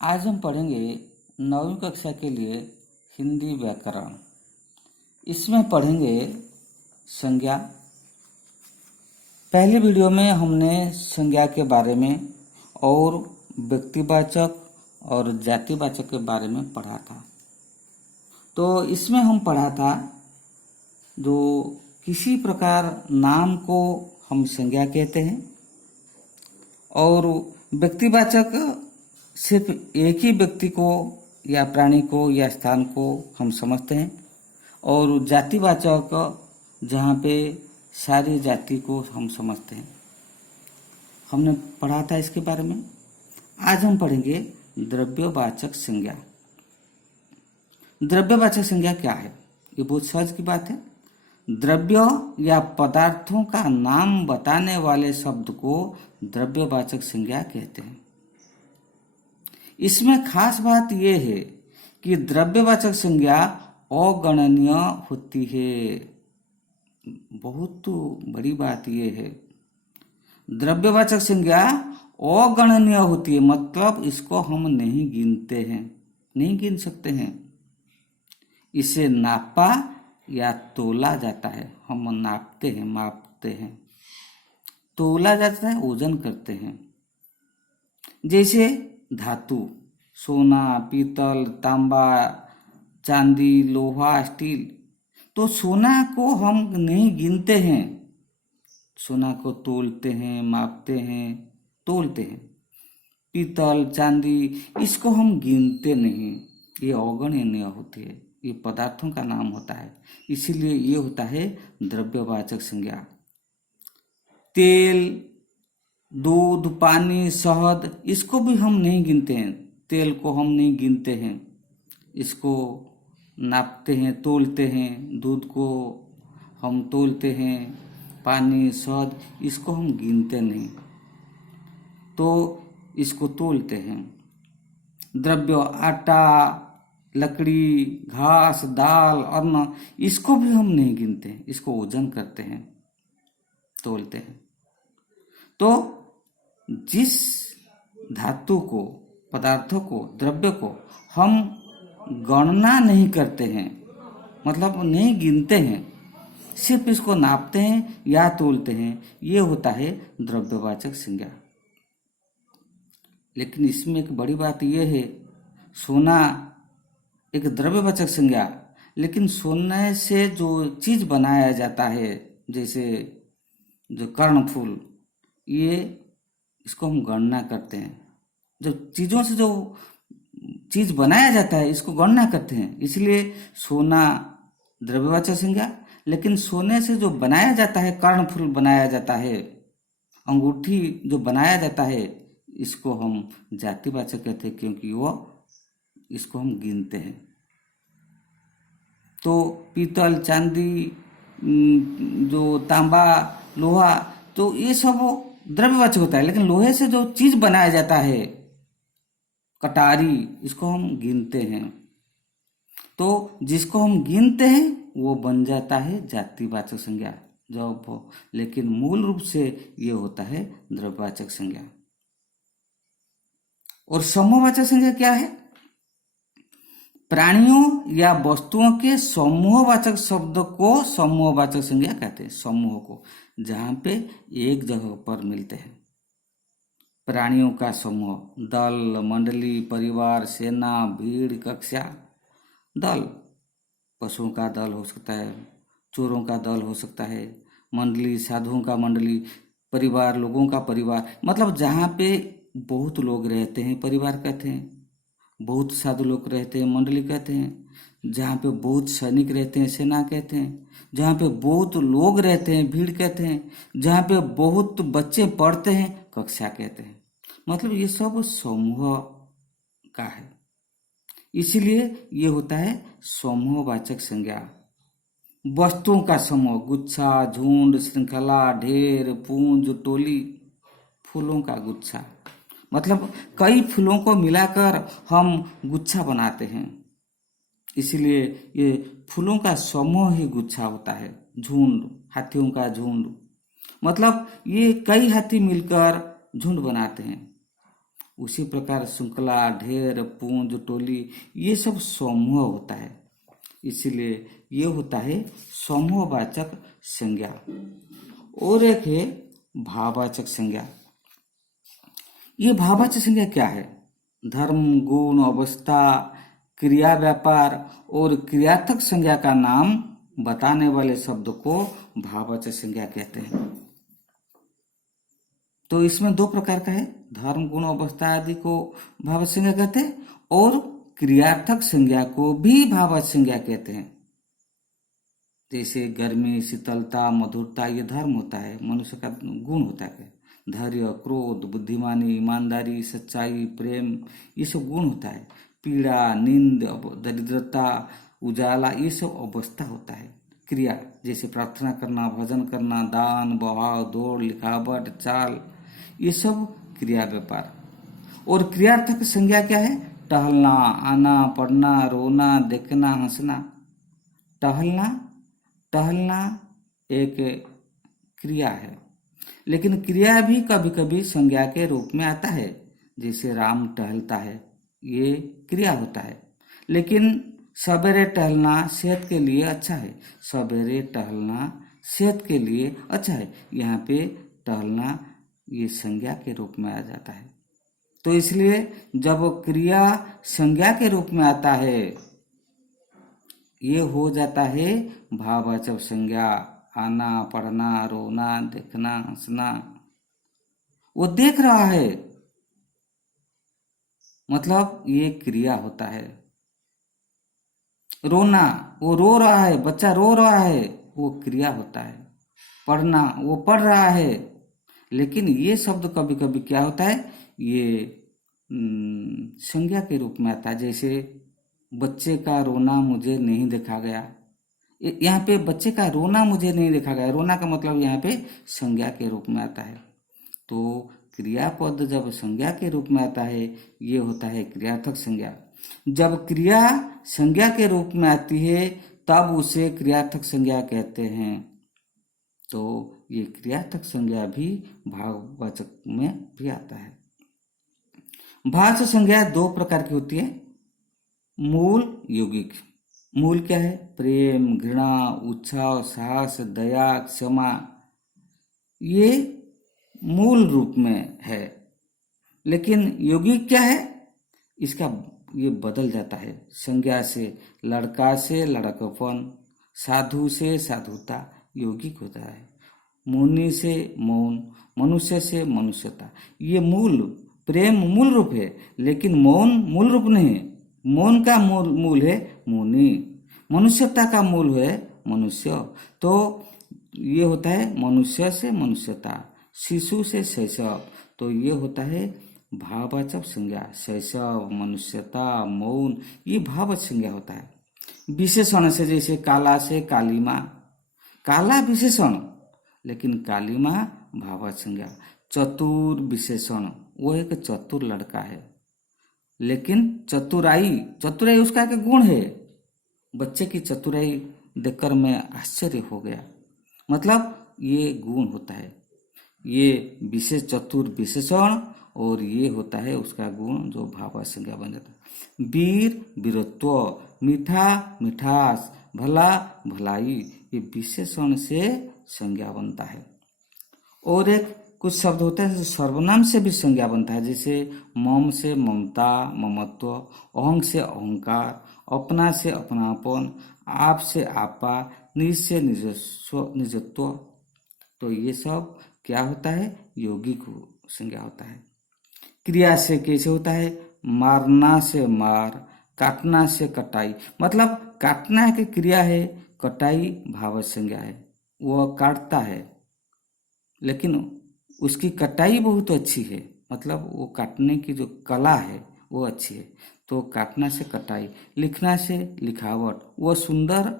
आज हम पढ़ेंगे 9वीं कक्षा के लिए हिंदी व्याकरण। इसमें पढ़ेंगे संज्ञा। पहले वीडियो में हमने संज्ञा के बारे में और व्यक्तिवाचक और जातिवाचक के बारे में पढ़ा था। तो इसमें हम पढ़ा था जो किसी प्रकार नाम को हम संज्ञा कहते हैं और व्यक्तिवाचक सिर्फ एक ही व्यक्ति को या प्राणी को या स्थान को हम समझते हैं और जातिवाचक जहाँ पे सारी जाति को हम समझते हैं। हमने पढ़ा था इसके बारे में। आज हम पढ़ेंगे द्रव्यवाचक संज्ञा। द्रव्यवाचक संज्ञा क्या है? ये बहुत सहज की बात है। द्रव्य या पदार्थों का नाम बताने वाले शब्द को द्रव्यवाचक संज्ञा कहते हैं। इसमें खास बात यह है कि द्रव्यवाचक संज्ञा अगणनीय होती है। बहुत बड़ी बात यह है, द्रव्यवाचक संज्ञा अगणनीय होती है, मतलब इसको हम नहीं गिनते हैं, नहीं गिन सकते हैं। इसे नापा या तोला जाता है। हम नापते हैं, मापते हैं। तोला जाता है, वजन करते हैं। जैसे धातु, सोना, पीतल, तांबा, चांदी, लोहा, स्टील। तो सोना को हम नहीं गिनते हैं, सोना को तोलते हैं, मापते हैं, तोलते हैं। पीतल, चांदी, इसको हम गिनते नहीं, ये अगणनीय होती है, ये पदार्थों का नाम होता है, इसीलिए ये होता है द्रव्यवाचक संज्ञा। तेल, दूध, पानी, शहद, इसको भी हम नहीं गिनते हैं। तेल को हम नहीं गिनते हैं, इसको नापते हैं, तोलते हैं। दूध को हम तोलते हैं, पानी, शहद, इसको हम गिनते नहीं, तो इसको तोलते हैं। द्रव्य, आटा, लकड़ी, घास, दाल, अन्न, इसको भी हम नहीं गिनते हैं, इसको वजन करते हैं, तोलते हैं। तो जिस धातु को, पदार्थों को, द्रव्य को हम गणना नहीं करते हैं, मतलब नहीं गिनते हैं, सिर्फ इसको नापते हैं या तोलते हैं, ये होता है द्रव्यवाचक संज्ञा। लेकिन इसमें एक बड़ी बात यह है, सोना एक द्रव्यवाचक संज्ञा, लेकिन सोने से जो चीज बनाया जाता है, जैसे जो कर्णफूल, ये इसको हम गणना करते हैं। जो चीजों से जो चीज बनाया जाता है, इसको गणना करते हैं, इसलिए सोना द्रव्यवाचक संज्ञा। लेकिन सोने से जो बनाया जाता है, कर्णफूल बनाया जाता है, अंगूठी जो बनाया जाता है, इसको हम जातिवाचक कहते हैं, क्योंकि वो इसको हम गिनते हैं। तो पीतल, चांदी, जो तांबा, लोहा, तो ये सब द्रव्यवाचक होता है। लेकिन लोहे से जो चीज बनाया जाता है, कटारी, इसको हम गिनते हैं। तो जिसको हम गिनते हैं वो बन जाता है जातिवाचक संज्ञा, जब लेकिन मूल रूप से ये होता है द्रव्यवाचक संज्ञा। और समूहवाचक संज्ञा क्या है? प्राणियों या वस्तुओं के समूहवाचक शब्द को समूहवाचक संज्ञा कहते हैं। समूह को, जहां पे एक जगह पर मिलते हैं। प्राणियों का समूह, दल, मंडली, परिवार, सेना, भीड़, कक्षा। दल, पशुओं का दल हो सकता है, चोरों का दल हो सकता है। मंडली, साधुओं का मंडली। परिवार, लोगों का परिवार, मतलब जहाँ पे बहुत लोग रहते हैं, परिवार कहते हैं। बहुत साधु लोग रहते हैं, मंडली कहते हैं। जहाँ पे बहुत सैनिक रहते हैं, सेना कहते हैं। जहाँ पे बहुत लोग रहते हैं, भीड़ कहते हैं। जहाँ पे बहुत बच्चे पढ़ते हैं, कक्षा कहते हैं। मतलब ये सब समूह का है, इसीलिए ये होता है समूहवाचक संज्ञा। वस्तुओं का समूह, गुच्छा, झुंड, श्रृंखला, ढेर, पूंज, टोली। फूलों का गुच्छा, मतलब कई फूलों को मिलाकर हम गुच्छा बनाते हैं, इसीलिए ये फूलों का समूह ही गुच्छा होता है। झुंड, हाथियों का झुंड, मतलब ये कई हाथी मिलकर झुंड बनाते हैं। उसी प्रकार श्रृंखला, ढेर, पुंज, टोली ये सब समूह होता है, इसीलिए ये होता है समूहवाचक संज्ञा। और एक है भाववाचक संज्ञा। ये भाववाचक संज्ञा क्या है? धर्म, गुण, अवस्था, क्रिया, व्यापार और क्रियार्थक संज्ञा का नाम बताने वाले शब्द को भाववाचक संज्ञा कहते हैं। तो इसमें दो प्रकार का है, धर्म, गुण, अवस्था आदि को भाववाचक संज्ञा कहते हैं और क्रियार्थक संज्ञा को भी भाववाचक संज्ञा कहते हैं। जैसे गर्मी, शीतलता, मधुरता ये धर्म होता है, मनुष्य का गुण होता है। धैर्य, क्रोध, बुद्धिमानी, ईमानदारी, सच्चाई, प्रेम ये सब गुण होता है। पीड़ा, नींद, दरिद्रता, उजाला ये सब अवस्था होता है। क्रिया जैसे प्रार्थना करना, भजन करना, दान, बहाव, दौड़, लिखावट, चाल ये सब क्रिया, व्यापार। और क्रियार्थक संज्ञा क्या है? टहलना, आना, पढ़ना, रोना, देखना, हंसना। टहलना एक क्रिया है, लेकिन क्रिया भी कभी कभी संज्ञा के रूप में आता है। जैसे राम टहलता है, ये क्रिया होता है। लेकिन सवेरे टहलना सेहत के लिए अच्छा है, सवेरे टहलना सेहत के लिए अच्छा है। यहाँ पे टहलना ये संज्ञा के रूप में आ जाता है। तो इसलिए जब क्रिया संज्ञा के रूप में आता है, ये हो जाता है भाववाचक संज्ञा। आना, पढ़ना, रोना, देखना, हंसना। वो देख रहा है, मतलब ये क्रिया होता है। रोना, वो रो रहा है, बच्चा रो रहा है, वो क्रिया होता है। पढ़ना, वो पढ़ रहा है। लेकिन ये शब्द कभी कभी क्या होता है, ये संज्ञा के रूप में आता है। जैसे बच्चे का रोना मुझे नहीं देखा गया, यहाँ पे बच्चे का रोना मुझे नहीं देखा गया, रोना का मतलब यहाँ पे संज्ञा के रूप में आता है। तो क्रियापद जब संज्ञा के रूप में आता है, ये होता है क्रियार्थक संज्ञा। जब क्रिया संज्ञा के रूप में आती है तब उसे क्रियार्थक संज्ञा कहते हैं। तो ये क्रियार्थक संज्ञा भी भाववाचक में भी आता है। भाववाचक संज्ञा दो प्रकार की होती है, मूल, यौगिक। मूल क्या है? प्रेम, घृणा, उत्साह, साहस, दया, क्षमा, ये मूल रूप में है। लेकिन यौगिक क्या है? इसका ये बदल जाता है। संज्ञा से लड़का से लड़कपन, साधु से साधुता यौगिक होता है। मुनि से मौन, मनुष्य से मनुष्यता। ये मूल, प्रेम मूल रूप है, लेकिन मौन मूल रूप नहीं है। मौन का मूल है मुनि, मनुष्यता का मूल है मनुष्य। तो ये होता है मनुष्य से मनुष्यता, शिशु से शैशव। तो ये होता है भाववाचक संज्ञा। शैशव, मनुष्यता, मौन ये भाववाचक संज्ञा होता है। विशेषण से जैसे काला से कालीमा, काला विशेषण लेकिन कालीमा भाववाचक संज्ञा। चतुर विशेषण, वो एक चतुर लड़का है, लेकिन चतुराई उसका एक गुण है। बच्चे की चतुराई देखकर मैं आश्चर्य हो गया, मतलब ये गुण होता है। ये विशेष चतुर विशेषण और ये होता है उसका गुण जो भाववाचक संज्ञा बन जाता है। वीर, वीरत्व, मीठा, मिठास, भला, भलाई ये विशेषण से संज्ञा बनता है। और एक कुछ शब्द होते हैं जो सर्वनाम से भी संज्ञा बनता है। जैसे मम से ममता, ममत्व, अहंग से अहंकार, अपना से अपनापन, आप से आपा, निज से निजत्व। तो ये सब क्या होता है? यौगिक संज्ञा होता है। क्रिया से कैसे होता है? मारना से मार, काटना से कटाई। मतलब काटना की क्रिया है, कटाई भाववाचक संज्ञा है। वह काटता है, लेकिन उसकी कटाई बहुत अच्छी है, मतलब वो काटने की जो कला है वो अच्छी है। तो काटना से कटाई। लिखना से लिखावट, वो सुंदर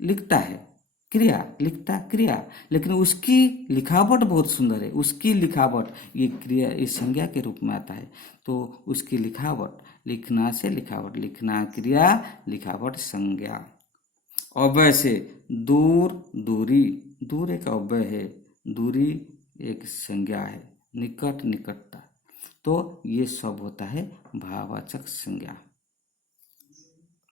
लिखता है, क्रिया, लिखता क्रिया, लेकिन उसकी लिखावट बहुत सुंदर है। उसकी लिखावट ये क्रिया, इस संज्ञा के रूप में आता है। तो उसकी लिखावट, लिखना से लिखावट, लिखना क्रिया, लिखावट संज्ञा। अव्यय से दूर, दूरी, दूर एक अव्यय है, दूरी एक संज्ञा है। निकट, निकटता। तो ये सब होता है भाववाचक संज्ञा।